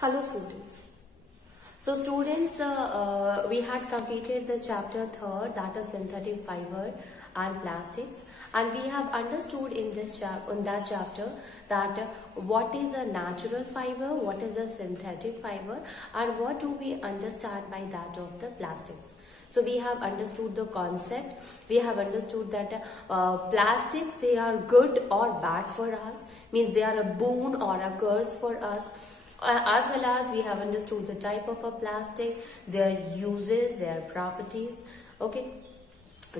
Hello students. So students, we had completed the chapter 3rd, that is synthetic fiber and plastics, and we have understood in that chapter that what is a natural fiber, what is a synthetic fiber, and what do we understand by that of the plastics. So we have understood the concept, we have understood that plastics, they are good or bad for us, means they are a boon or a curse for us. As well as we have understood the type of a plastic, their uses, their properties, okay,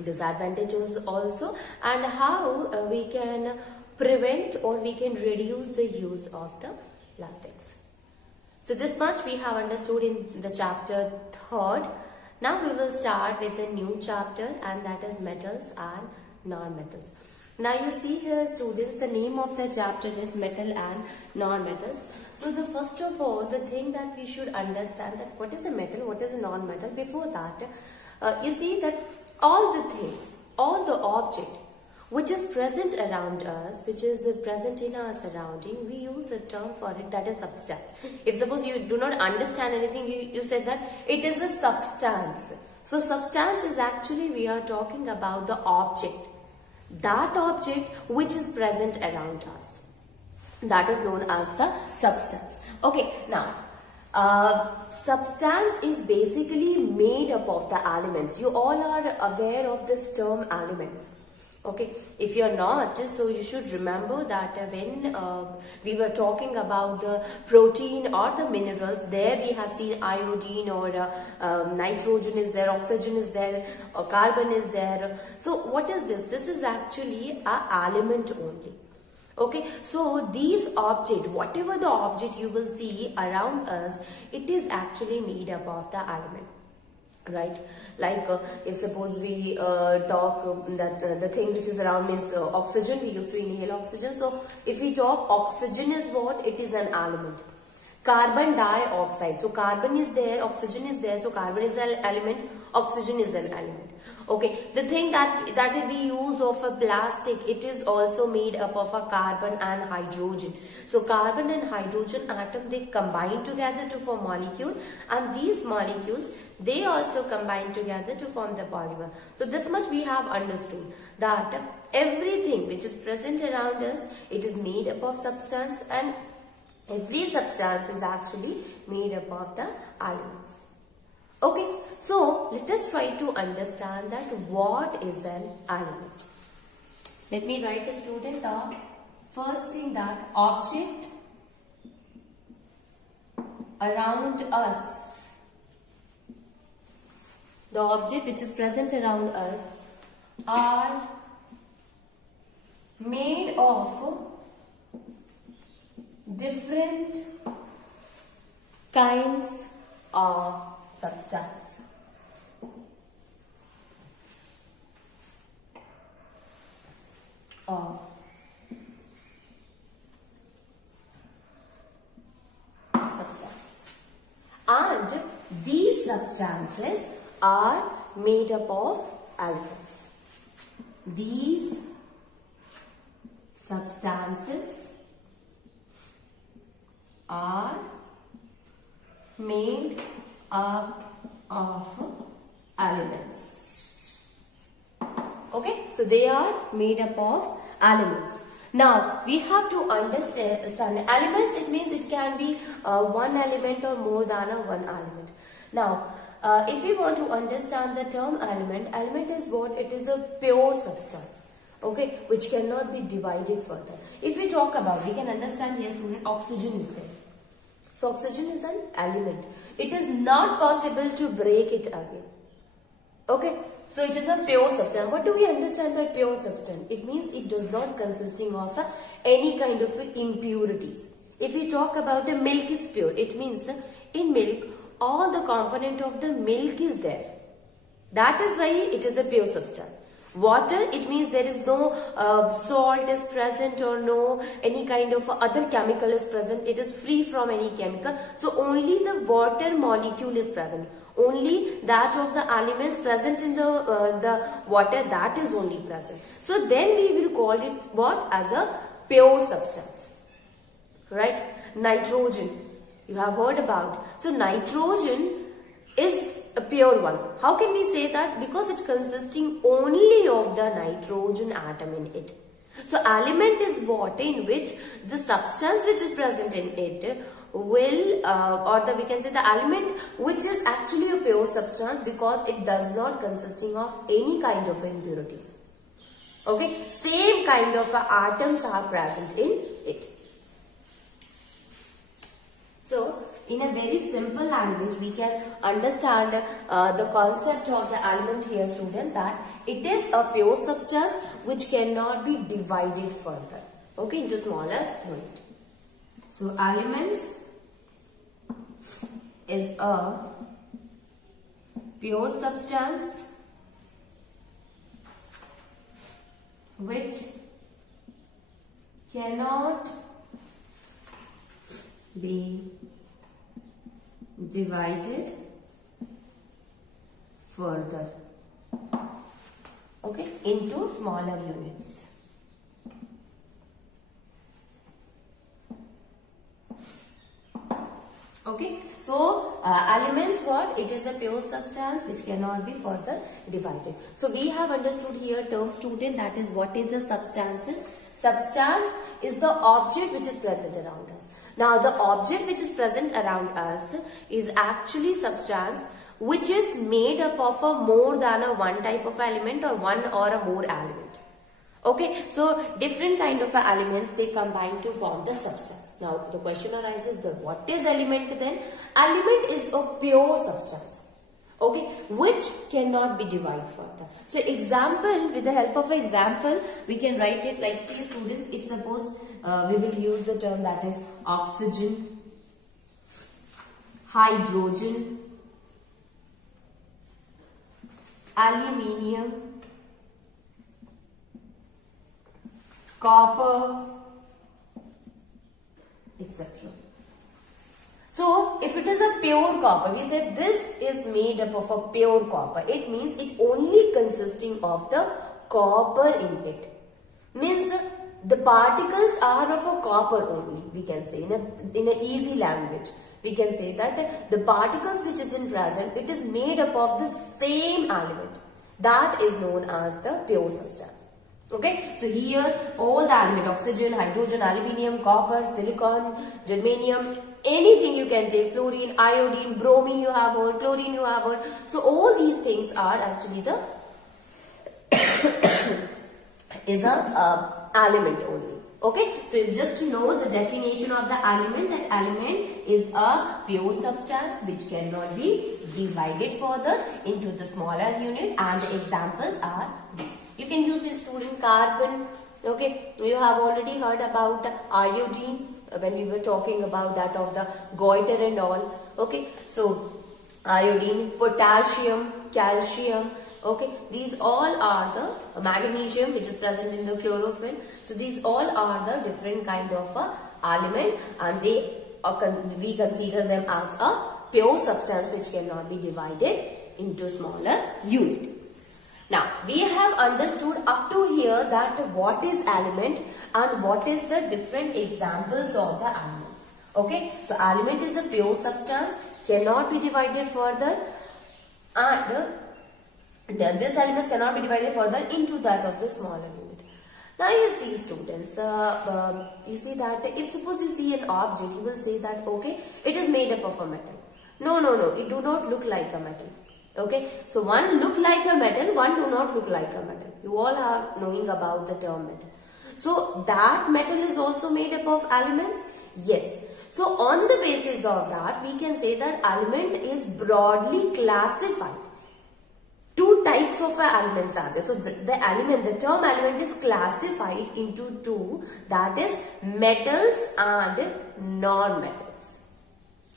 disadvantages also, and how we can prevent or we can reduce the use of the plastics. So this much we have understood in the chapter 3rd. Now we will start with a new chapter, and that is metals and non-metals. Now you see here students, the name of the chapter is metal and non-metals. So the first of all, the thing that we should understand, that what is a metal, what is a non-metal. Before that, you see that all the things, all the object which is present around us, which is present in our surrounding, we use a term for it, that is substance. If suppose you do not understand anything, you said that it is a substance. So substance is actually, we are talking about the object. That object which is present around us, that is known as the substance. Okay, now substance is basically made up of the elements. You all are aware of this term elements. Okay, if you are not, so you should remember that when we were talking about the protein or the minerals, there we have seen iodine or nitrogen is there, oxygen is there, or carbon is there. So what is this? This is actually an element only. Okay, so these object, whatever the object you will see around us, it is actually made up of the element. Right, like if suppose we talk that the thing which is around means oxygen, we used to inhale oxygen. So if we talk, oxygen is what? It is an element. Carbon dioxide, so carbon is there, oxygen is there, so carbon is an element, oxygen is an element. Okay, the thing that we use of a plastic, it is also made up of a carbon and hydrogen. So carbon and hydrogen atom, they combine together to form molecule, and these molecules, they also combine together to form the polymer. So this much we have understood, that everything which is present around us, it is made up of substance, and every substance is actually made up of the elements. Okay, so let us try to understand that what is an element. Let me write a student down. First thing, that object around us, the object which is present around us are made of different kinds of substance. Substances. And these substances are made up of elements. These substances are made up of elements. Okay, so they are made up of elements. Now we have to understand elements. It means it can be one element or more than one element. Now if we want to understand the term element, element is what? It is a pure substance, okay, which cannot be divided further. If we talk about, we can understand here student, oxygen is there. So oxygen is an element. It is not possible to break it again. Okay, so it is a pure substance. What do we understand by pure substance? It means it does not consisting of any kind of impurities. If we talk about the milk is pure, it means in milk all the component of the milk is there. That is why it is a pure substance. Water, it means there is no salt is present or no any kind of other chemical is present. It is free from any chemical. So only the water molecule is present. Only that of the elements present in the water, that is only present. So then we will call it what? As a pure substance. Right? Nitrogen. You have heard about. So nitrogen is a pure one. How can we say that? Because it consisting only of the nitrogen atom in it. So element is what in which the substance which is present in it will we can say the element which is actually a pure substance because it does not consisting of any kind of impurities. Okay, same kind of atoms are present in it. So in a very simple language we can understand the concept of the element here, students, that it is a pure substance which cannot be divided further, okay, into smaller unit. So elements is a pure substance which cannot be divided further, okay, into smaller units. Okay, so elements what? It is a pure substance which cannot be further divided. So we have understood here term, student, that is what is a substances. Substance is the object which is present around us. Now the object which is present around us is actually substance which is made up of a more than a one type of element or one or a more element. Okay, so different kind of elements they combine to form the substance. Now the question arises that what is element then? Element is a pure substance, okay, which cannot be divided further. So example, with the help of an example we can write it like, say students, if suppose we will use the term that is oxygen, hydrogen, aluminium, copper, etc. So if it is a pure copper, we said this is made up of a pure copper. It means it only consisting of the copper in it. Means the particles are of a copper only, we can say in a easy language. We can say that the particles which is in present, it is made up of the same element. That is known as the pure substance. Okay, so here all the element, oxygen, hydrogen, aluminium, copper, silicon, germanium, anything you can take, fluorine, iodine, bromine you have heard, chlorine you have heard. So all these things are actually the is a element only. Okay, so it's just to know the definition of the element, that element is a pure substance which cannot be divided further into the smaller unit, and the examples are these. You can use this, student, carbon. Okay, you have already heard about iodine when we were talking about that of the goiter and all. Okay, so iodine, potassium, calcium. Okay, these all are the magnesium which is present in the chlorophyll. So these all are the different kind of element, and they are we consider them as a pure substance which cannot be divided into smaller unit. Now we have understood up to here that what is element and what is the different examples of the elements. Okay, so element is a pure substance, cannot be divided further, and this elements cannot be divided further into that of the smaller unit. Now you see, students, you see that if suppose you see an object, you will say that okay, it is made up of a metal. No, it do not look like a metal. Okay, so one look like a metal, one do not look like a metal. You all are knowing about the term metal. So that metal is also made up of elements? Yes. So on the basis of that, we can say that element is broadly classified. Two types of elements are there. So the term element is classified into two, that is metals and non-metals.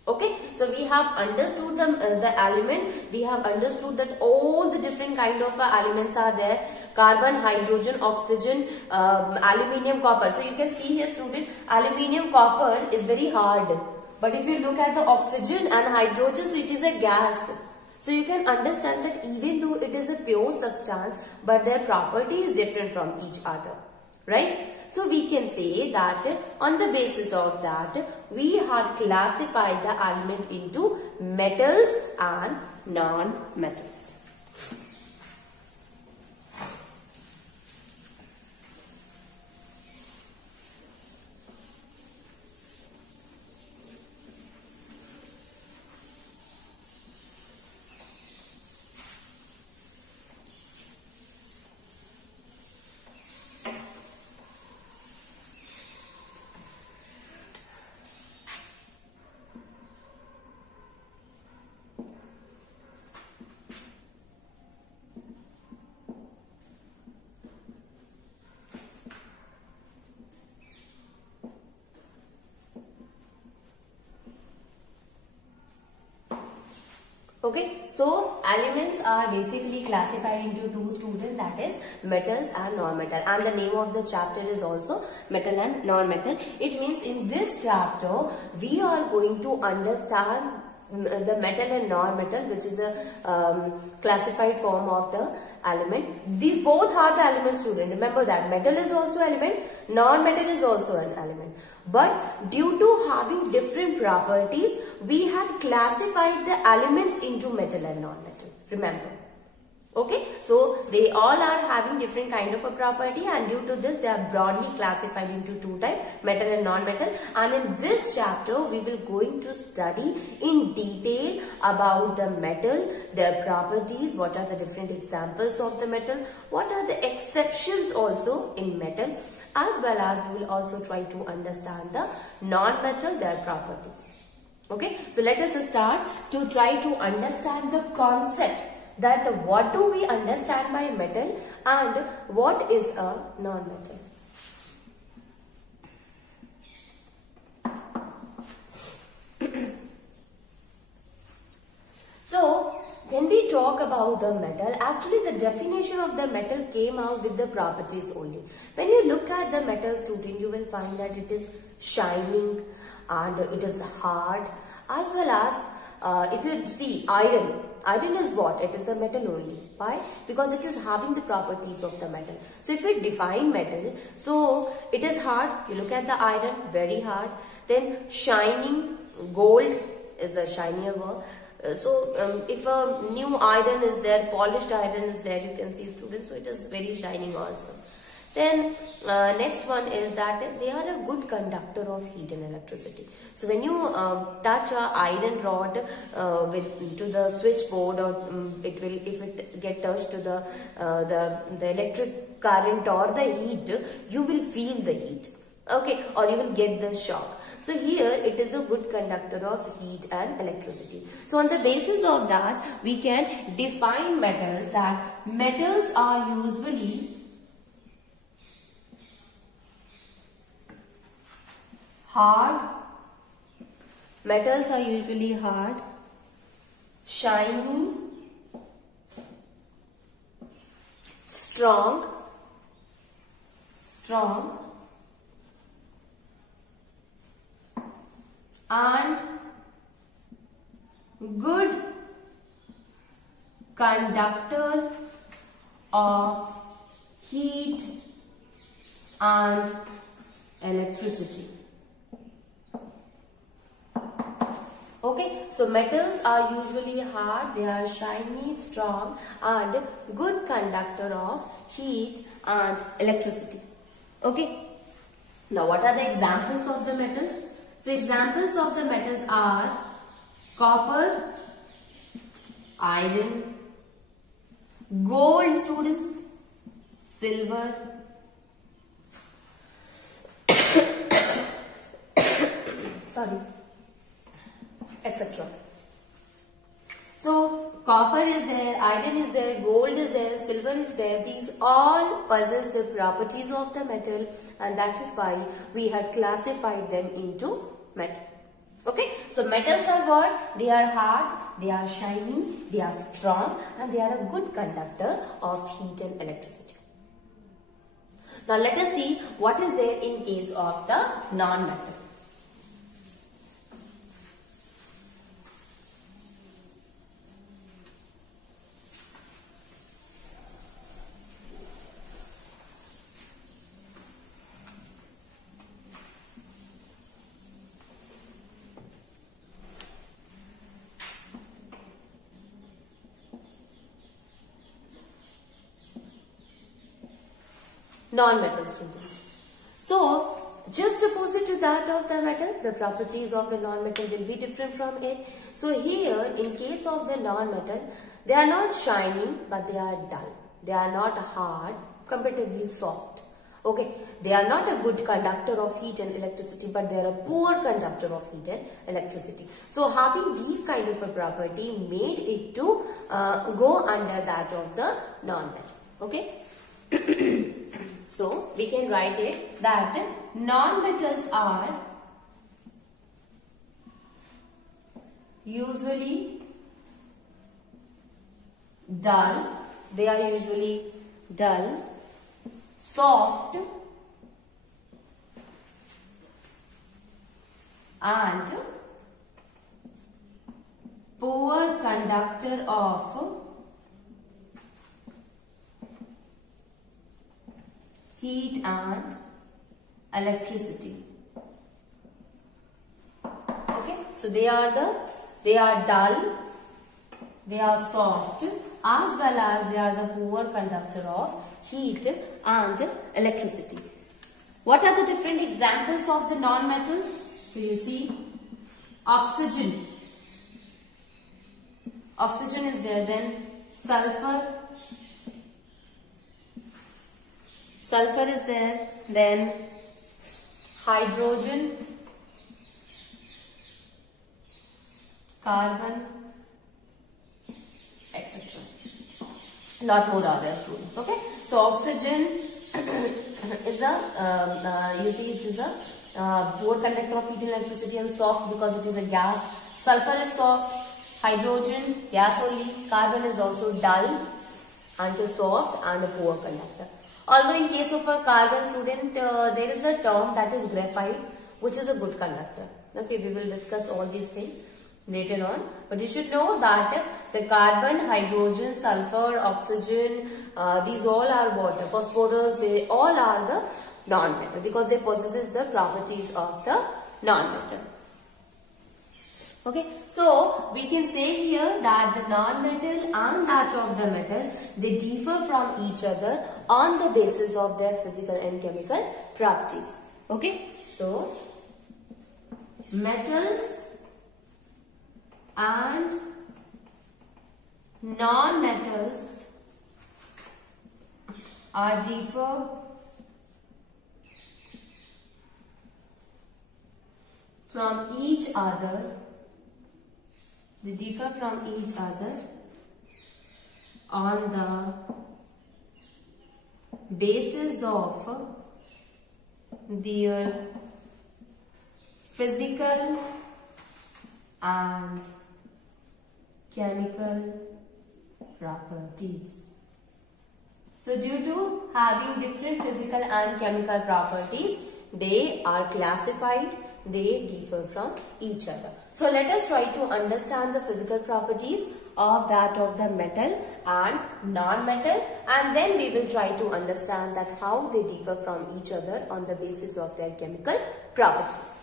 Okay, so we have understood the element, we have understood that all the different kind of elements are there: carbon, hydrogen, oxygen, aluminium, copper. So you can see here, student, aluminium, copper is very hard, but if you look at the oxygen and hydrogen, so it is a gas. So you can understand that even though it is a pure substance, but their property is different from each other, right? So we can say that on the basis of that, we had classified the element into metals and non-metals. Okay, so elements are basically classified into two, students, that is metals and non-metal, and the name of the chapter is also metal and non-metal. It means in this chapter we are going to understand the metal and non-metal, which is a classified form of the element. These both are the elements, student. Remember that metal is also element, non-metal is also an element. But due to having different properties, we had classified the elements into metal and non-metal. Remember. Okay, so they all are having different kind of a property, and due to this they are broadly classified into two types, metal and non-metal. And in this chapter we will going to study in detail about the metal, their properties, what are the different examples of the metal, what are the exceptions also in metal, as well as we will also try to understand the non-metal, their properties. Okay, so let us start to try to understand the concept that what do we understand by metal and what is a non-metal. So when we talk about the metal, actually the definition of the metal came out with the properties only. When you look at the metal, student, you will find that it is shining and it is hard, as well as if you see iron is what? It is a metal only. Why? Because it is having the properties of the metal. So if we define metal, so it is hard. You look at the iron, very hard. Then shining, gold is a shinier word. So if a new iron is there, polished iron is there, you can see, students, so it is very shining also. Then next one is that they are a good conductor of heat and electricity. So when you touch a iron rod to the switchboard, or if it get touched to the electric current or the heat, you will feel the heat. Okay, or you will get the shock. So here it is a good conductor of heat and electricity. So on the basis of that, we can define metals, that metals are usually hard, metals are usually hard, shiny, strong, and good conductor of heat and electricity. Okay, so metals are usually hard, they are shiny, strong, and good conductor of heat and electricity. Okay, now what are the examples of the metals? So examples of the metals are copper, iron, gold, students, silver, sorry, etc. So copper is there, iron is there, gold is there, silver is there. These all possess the properties of the metal, and that is why we had classified them into metal. Okay, so metals are what? They are hard, they are shiny, they are strong, and they are a good conductor of heat and electricity. Now let us see what is there in case of the non-metal. non-metal students. So just opposite to that of the metal, the properties of the non-metal will be different from it. So here in case of the non-metal, they are not shiny but they are dull. They are not hard, comparatively soft. Okay, they are not a good conductor of heat and electricity, but they are a poor conductor of heat and electricity. So having these kind of a property made it to go under that of the non-metal. Okay. So we can write it that non-metals are usually dull. They are usually dull, soft and poor conductor of heat and electricity. Okay, so they are dull, they are soft, as well as they are the poor conductor of heat and electricity. What are the different examples of the non-metals? So you see, oxygen. Oxygen is there, then sulfur. Sulfur is there, then hydrogen, carbon, etc. Lot more are there, students. Okay, so oxygen is a you see it is a poor conductor of heat and electricity and soft because it is a gas. Sulfur is soft, hydrogen gas only, carbon is also dull and soft and a poor conductor. Although in case of a carbon, student, there is a term that is graphite, which is a good conductor. Okay, we will discuss all these things later on. But you should know that the carbon, hydrogen, sulfur, oxygen, these all are water. Phosphorus, they all are the non-metal because they possesses the properties of the non-metal. Okay, so we can say here that the non-metal and that of the metal, they differ from each other on the basis of their physical and chemical properties. Okay, so metals and non-metals are differ from each other. They differ from each other on the basis of their physical and chemical properties. So due to having different physical and chemical properties, they are classified, they differ from each other. So let us try to understand the physical properties of that of the metal and non-metal, and then we will try to understand that how they differ from each other on the basis of their chemical properties.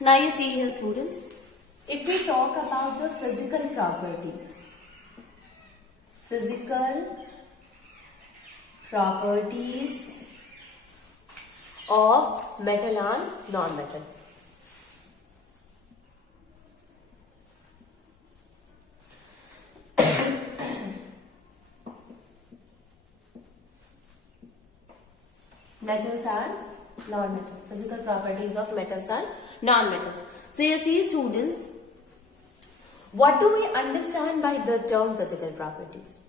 Now you see here, students, if we talk about the physical properties of metal and non-metal. Metals and non-metal. Physical properties of metals and non-metals. So you see, students, what do we understand by the term physical properties?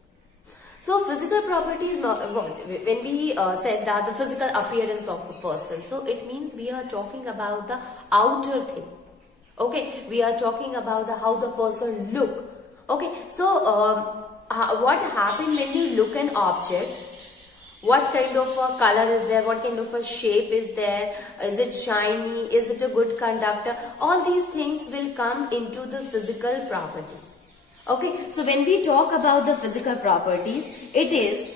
So physical properties, when we said that the physical appearance of a person, so it means we are talking about the outer thing. Okay, we are talking about how the person look. Okay, so what happens when you look an object? What kind of a color is there? What kind of a shape is there? Is it shiny? Is it a good conductor? All these things will come into the physical properties. Okay, so when we talk about the physical properties, it is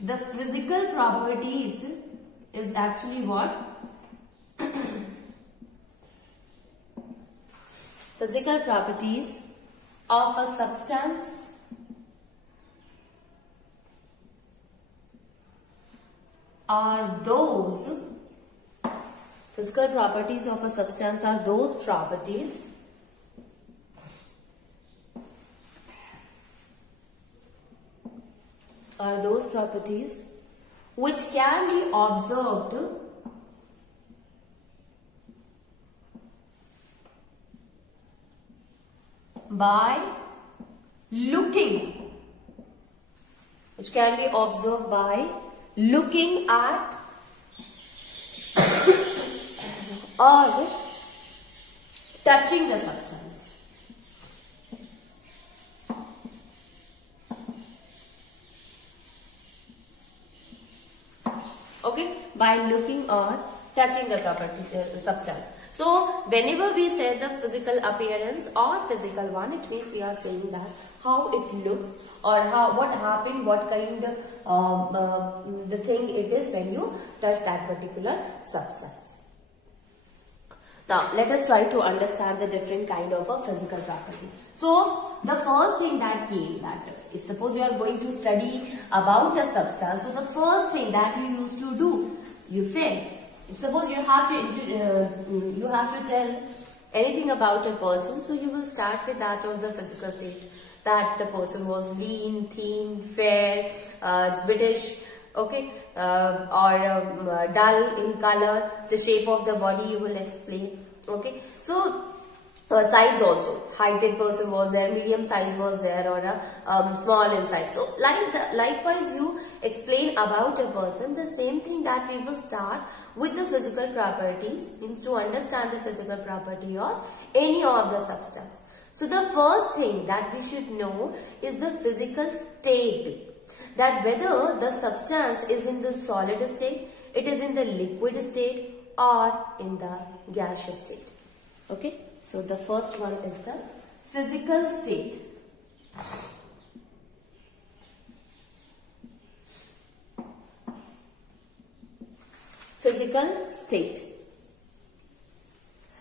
the physical properties is actually what? Physical properties of a substance are those physical properties of a substance are those properties which can be observed by looking at or touching the substance. Okay, by looking or touching the substance. So whenever we say the physical appearance or physical one, it means we are saying that how it looks or what happened, what kind the thing it is when you touch that particular substance. Now let us try to understand the different kind of a physical property. So the first thing that came, that if suppose you are going to study about a substance, so the first thing that you used to do, you say, if suppose you have to tell anything about a person, so you will start with that of the physical state, that the person was lean, thin, fair, British, okay, or dull in color, the shape of the body you will explain, okay. So size also, heighted person was there, medium size was there, or a small in size. So likewise you explain about a person, the same thing that we will start with the physical properties, means to understand the physical property of any of the substance. So the first thing that we should know is the physical state, that whether the substance is in the solid state, it is in the liquid state, or in the gaseous state. Okay, so the first one is the physical state. Physical state.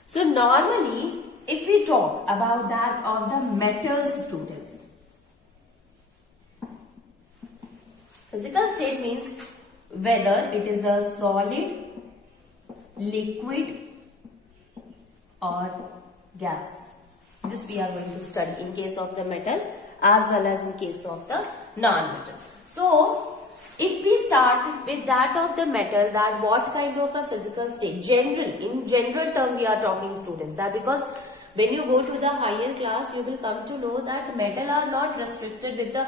So normally, if we talk about that of the metals, students, physical state means whether it is a solid, liquid, or gas. This we are going to study in case of the metal as well as in case of the non-metal. So if we start with that of the metal, that what kind of a physical state, in general term we are talking, students, that because when you go to the higher class, you will come to know that metal are not restricted with the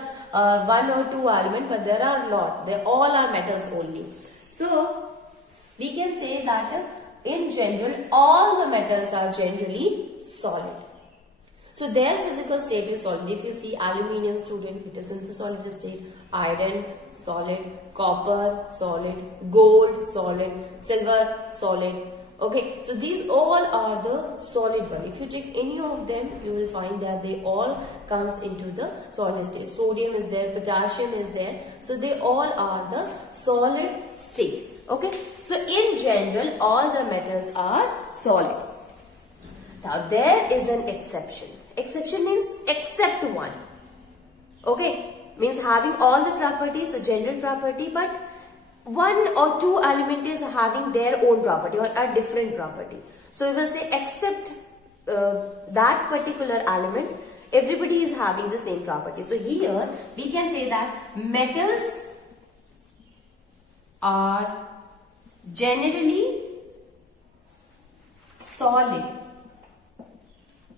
one or two element, but there are a lot. They all are metals only. So we can say that in general, all the metals are generally solid. So their physical state is solid. If you see aluminium, student, it is in the solid state. Iron, solid. Copper, solid. Gold, solid. Silver, solid. Okay, so these all are the solid one. If you take any of them, you will find that they all comes into the solid state. Sodium is there, potassium is there. So they all are the solid state. Okay, so in general, all the metals are solid. Now there is an exception. Exception means except one. Okay, means having all the properties, a general property, but one or two element is having their own property or a different property. So we will say except that particular element, everybody is having the same property. So here we can say that metals are generally solid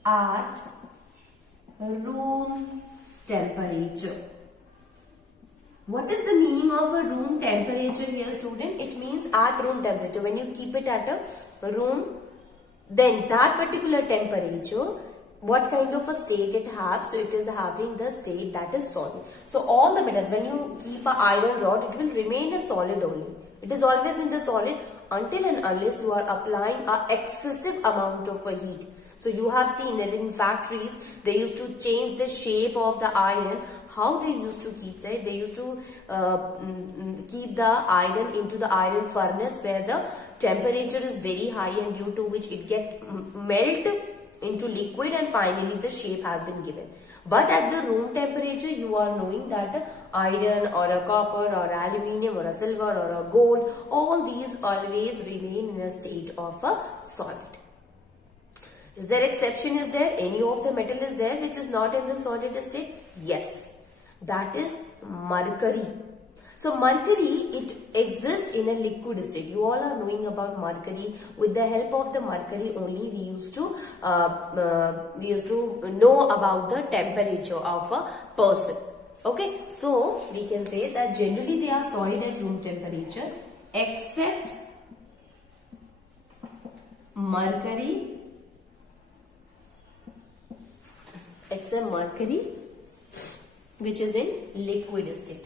at room temperature. What is the meaning of a room temperature here, student? It means at room temperature. When you keep it at a room, then that particular temperature, what kind of a state it has. So it is having the state that is solid. So all the metals, when you keep an iron rod, it will remain a solid only. It is always in the solid until and unless you are applying an excessive amount of a heat. So you have seen that in factories, they used to change the shape of the iron. How they used to keep that? They used to keep the iron into the iron furnace where the temperature is very high, and due to which it get melt into liquid, and finally the shape has been given. But at the room temperature, you are knowing that iron or a copper or aluminium or a silver or a gold, all these always remain in a state of a solid. Is there exception? Is there any of the metal is there which is not in the solid state? Yes, that is mercury. So mercury, it exists in a liquid state. You all are knowing about mercury. With the help of the mercury only, we used to know about the temperature of a person. Okay, so we can say that generally they are solid at room temperature, except mercury. Except mercury, which is in liquid state.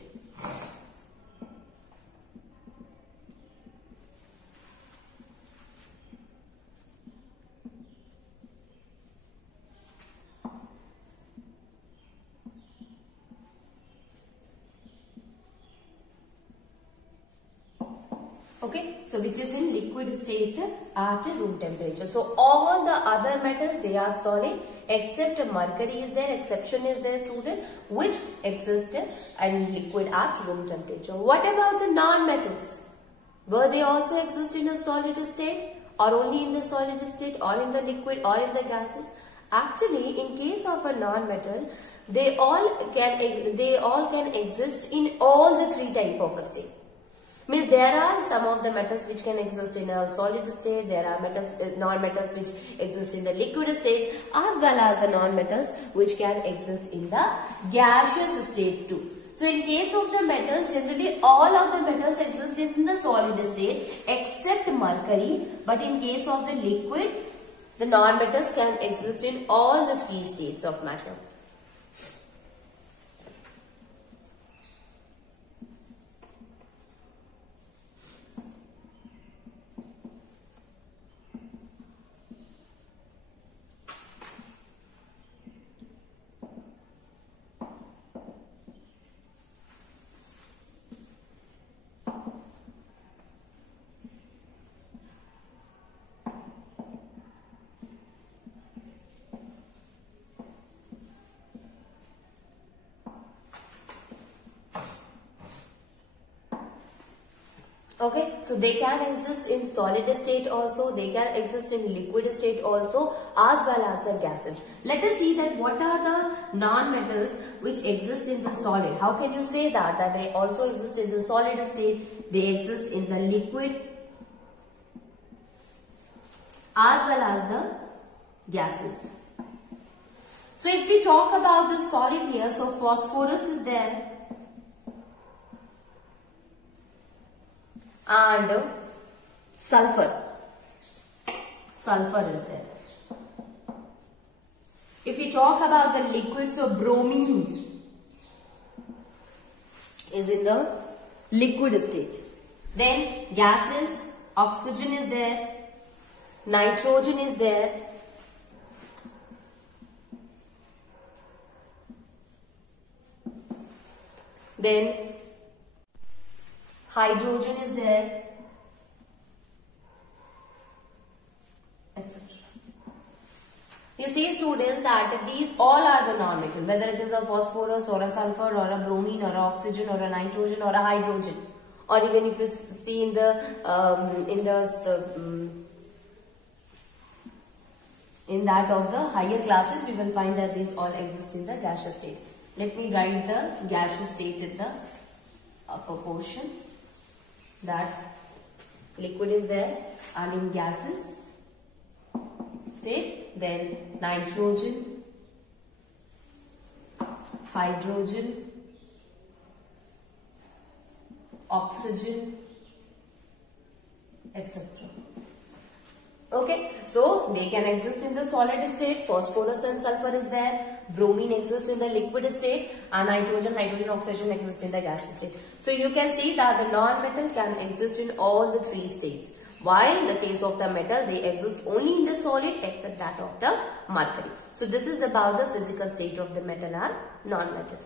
Okay, so which is in liquid state at room temperature. So all the other metals, they are solid, except mercury is there. Exception is there, student, which exists in liquid at room temperature. What about the non-metals? Were they also exist in a solid state, or only in the solid state, or in the liquid, or in the gases? Actually, in case of a non-metal, they all can exist in all the three type of a state. Means there are some of the metals which can exist in a solid state. There are metals, non-metals which exist in the liquid state, as well as the non-metals which can exist in the gaseous state too. So in case of the metals, generally all of the metals exist in the solid state except mercury. But in case of the liquid, the non-metals can exist in all the three states of matter. Okay, so they can exist in solid state also, they can exist in liquid state also, as well as the gases. Let us see that what are the non-metals which exist in the solid. How can you say that they also exist in the solid state, they exist in the liquid as well as the gases. So if we talk about the solid here, so phosphorus is there, and sulfur is there. If we talk about the liquid, so bromine is in the liquid state. Then gases, oxygen is there, nitrogen is there, then hydrogen is there, etc. You see, students, that these all are the non-metal, whether it is a phosphorus or a sulfur or a bromine or a oxygen or a nitrogen or a hydrogen, or even if you see in that of the higher classes, you will find that these all exist in the gaseous state. Let me write the gaseous state in the upper portion. That liquid is there, and in gases state, then nitrogen, hydrogen, oxygen, etc. Okay, so they can exist in the solid state. Phosphorus and sulfur is there. Bromine exists in the liquid state, and nitrogen, hydrogen, oxygen exist in the gas state. So you can see that the non-metal can exist in all the three states. While in the case of the metal, they exist only in the solid except that of the mercury. So this is about the physical state of the metal and non-metal.